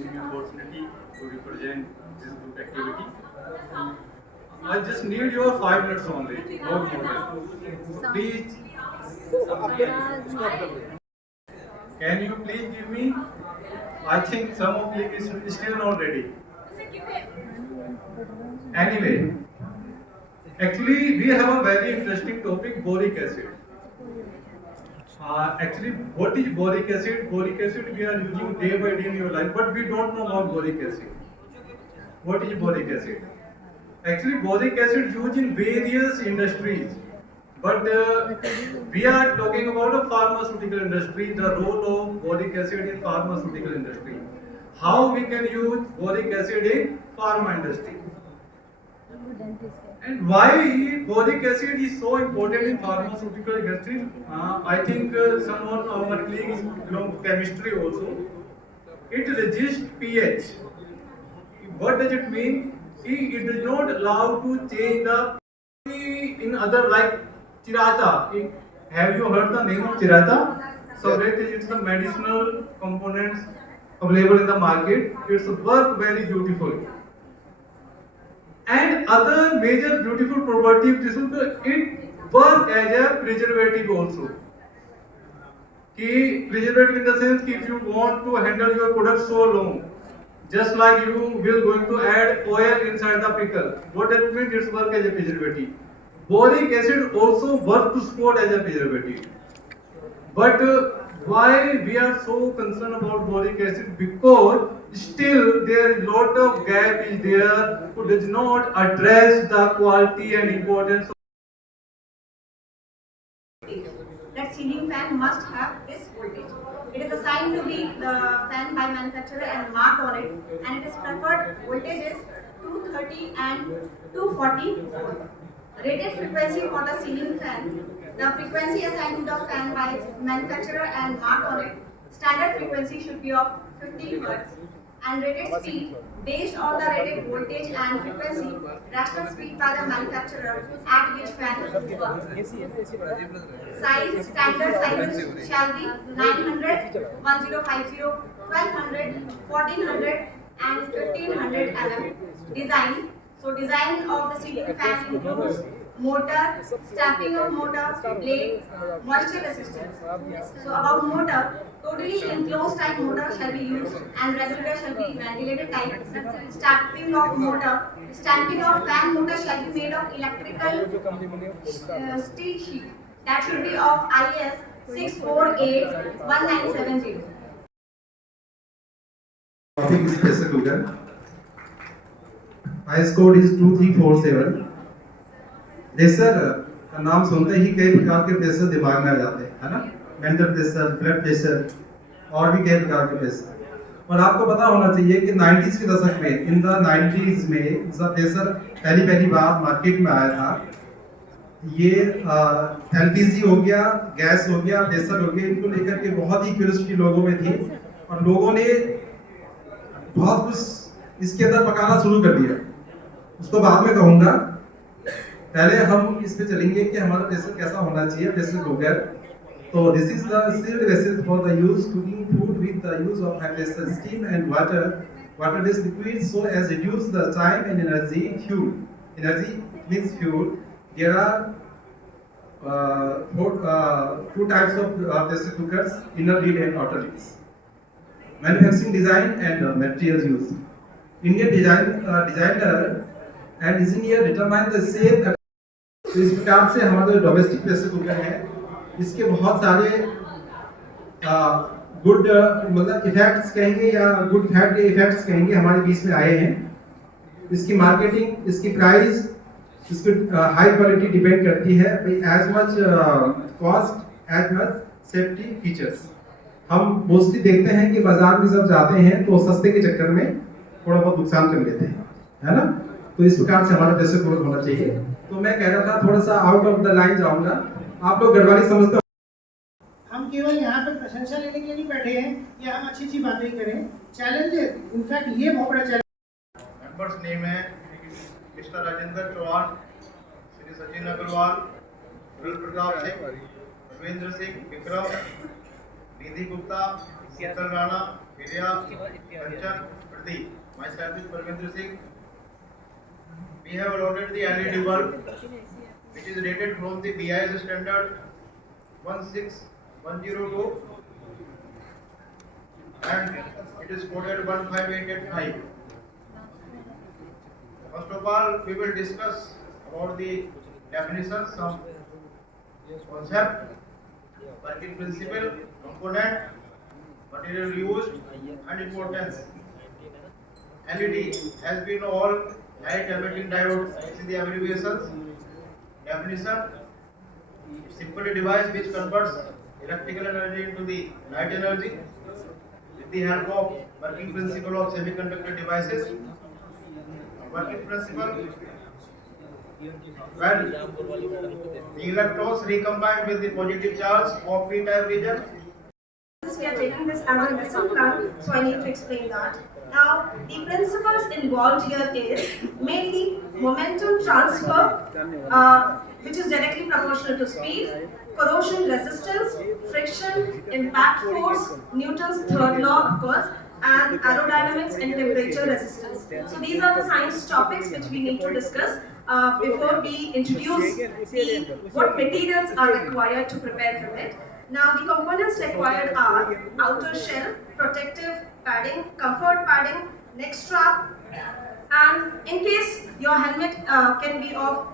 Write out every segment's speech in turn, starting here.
giving me opportunity to represent this group activity. I just need your 5 minutes only, no more. Please, can you please give me? I think some of you is still not ready. Anyway, actually we have a very interesting topic, boric acid. Actually, what is boric acid? Boric acid we are using day by day in your life, but we don't know about boric acid. What is boric acid? Actually, boric acid used in various industries, but we are talking about a pharmaceutical industry, the role of boric acid in pharmaceutical industry. How we can use boric acid in pharma industry? And why boric acid is so important in pharmaceutical industry? I think someone of our colleagues belong to chemistry also. It resists pH. What does it mean? It does not allow to change the in other like chirata. Have you heard the name of chirata? So that is the medicinal components available in the market. It's work very beautifully. And other major beautiful property of this is it work as a preservative also. Preservative in the sense if you want to handle your product so long, just like you will going to add oil inside the pickle. What that means? It's work as a preservative. Boric acid also work to support as a preservative. But why we are so concerned about boric acid? Because still there is lot of gap is there who does not address the quality and importance of that ceiling fan must have this voltage. It is assigned to be the fan by manufacturer and marked on it, and it is preferred voltage is 230 and 240 volt. Rated frequency for the ceiling fan, the frequency assigned to the fan by manufacturer and marked on it, standard frequency should be of 15 Hz, and rated speed based on the rated voltage and frequency, rational speed by the manufacturer at which fan works. Size, standard sizes shall be 900, 1050, 1200, 1400 and 1500 mm. Design. So design of the ceiling fan includes motor, stamping of motor, blade, moisture resistance. So about motor, totally enclosed type motor shall be used and regulator shall be ventilated type. Stamping of motor, stamping of fan motor shall be made of electrical steel sheet. That should be of IS 6481970. Topic is pressure cooker. IS code is 2347. Pressure का नाम सुनते ही कई प्रकार के pressure दिमाग में आ जाते हैं, है ना? मेंटल प्रेशर, ब्लड प्रेशर और भी कई प्रकार के प्रेशर। और आपको पता होना चाहिए कि 90s के दशक में, इन द 90s में जब प्रेशर पहली बार मार्केट में आया था, ये एलपीजी हो गया, गैस हो गया, प्रेशर हो गया, इनको लेकर के बहुत ही क्यूरियोसिटी लोगों में थी और लोगों ने बहुत कुछ इसके अंदर पकाना शुरू कर दिया। उसको बाद में कहूँगा, पहले हम इस पे चलेंगे कि हमारा प्रेशर कैसा होना चाहिए, प्रेशर कुकर। तो this is the sealed vessel for the use cooking food with the use of high pressure steam and water based liquid so as reduce the time and energy means fuel. There are two types of pressure cookers, inner lid and outer lids. Manufacturing design and materials used. Indian designer and engineer determine the shape. तो इस प्रकार से हमारा जो domestic pressure cooker है, इसके बहुत सारे गुड मतलब इफेक्ट्स कहेंगे या गुड फैक्ट इफेक्ट्स कहेंगे हमारे बीच में आए हैं। इसकी मार्केटिंग, इसकी प्राइस, इसकी हाई क्वालिटी डिपेंड करती है as much cost as much safety features. हम मोस्टली देखते हैं कि बाजार में जब जाते हैं तो सस्ते के चक्कर में थोड़ा बहुत नुकसान कर लेते हैं, है ना? तो इस प्रकार से हमारा प्रेशर कुकर होना चाहिए। तो मैं कह रहा था थोड़ा सा आउट ऑफ द लाइन जाऊंगा, आप लोग गढ़वाली समझते हो। हम केवल यहाँ पे प्रशंसा लेने के लिए नहीं बैठे हैं या हम अच्छी बातें करें। चैलेंज इनफैक्ट ये बहुत बड़ा चैलेंज। मेंबर्स नेम है mister Rajendra Chauhan, Shri Sachin Agarwal, rule Pratap Singh, Ravindra Singh, Vikram, Nidhi Gupta, Uttal Rana, Vidya, Kanchan, Pradeep. Myself is Parvendra Singh. We have allotted the LED bulb, which is rated from the BIS standard 16102 and it is coded 15885. First of all, we will discuss about the definitions, some concept, working principle, component, material used, and importance. LED has been all light emitting diode. This is the abbreviations. Definition: simple device which converts electrical energy into the light energy with the help of working principle of semiconductor devices. Working principle: when the electrons recombine with the positive charge of p-type region. We are taking this as a lesson plan, so I need to explain that. Now, the principles involved here is mainly momentum transfer, which is directly proportional to speed, corrosion resistance, friction, impact force, Newton's third law, of course, and aerodynamics and temperature resistance. So these are the science topics which we need to discuss before we introduce what materials are required to prepare helmet. Now the components required are outer shell, protective padding, comfort padding, neck strap, and in case your helmet can be of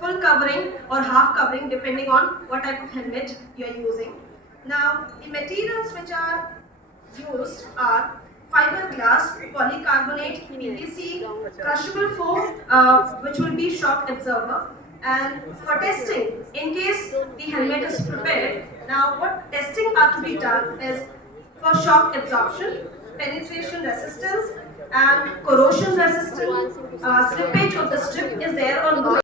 full covering or half covering depending on what type of helmet you are using. Now the materials which are used are fiberglass, polycarbonate, PVC, crushable foam, which will be shock absorber. And for testing, in case the helmet is prepared, now what testing are to be done is for shock absorption, penetration resistance, and corrosion resistance. Slippage of the strip is there or no.